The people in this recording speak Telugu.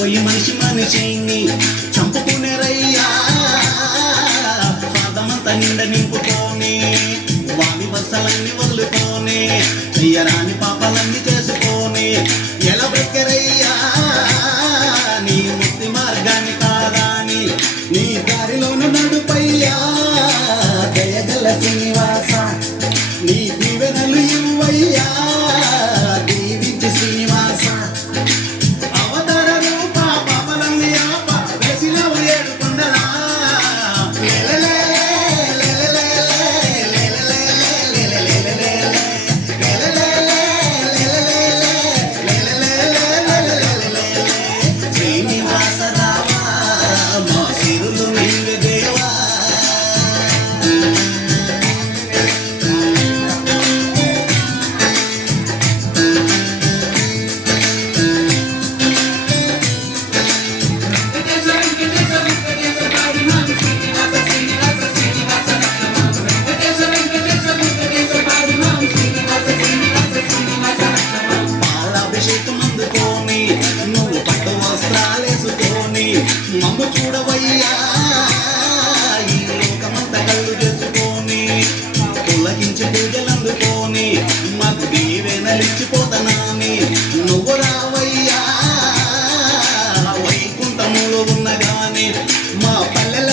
పోయి మనిషి మనిషిని చంపుకునేరయ్యా పాదమంతా నిండ నింపుకొని వామి వరుసలన్నీ వదులుకొని చెయ్యరాని పాపాలన్నీ చేసుకొని ఎలా బ్రతికరయ్యా నీ ముక్తి మార్గాన్ని కాదాని నీ దారిలోను నడుపయ్యా దయగల శ్రీనివాస నీ దీవెనలు ఇవ్వయ్యా దీవించి శ్రీనివాస అవతార రూప పాపలన్నీ ఆప వేసినవు ఏడు కొండలా శ్రీనివాస రావా మా సిరులు నిండు దేవా పాలాభిషేకం అందుకోని నువ్వు పట్టు వస్త్రాలేసుకొని మమ్ము చూడవయ్యా ఈ లోకమంతా కళ్ళు తెచ్చుకొని తొలగించి పూజలందుకొని మాకు దీవెనలిచ్చిపోతానని నువ్వు రావయ్యా వైకుంఠములో ఉన్నగాని మా పల్లెల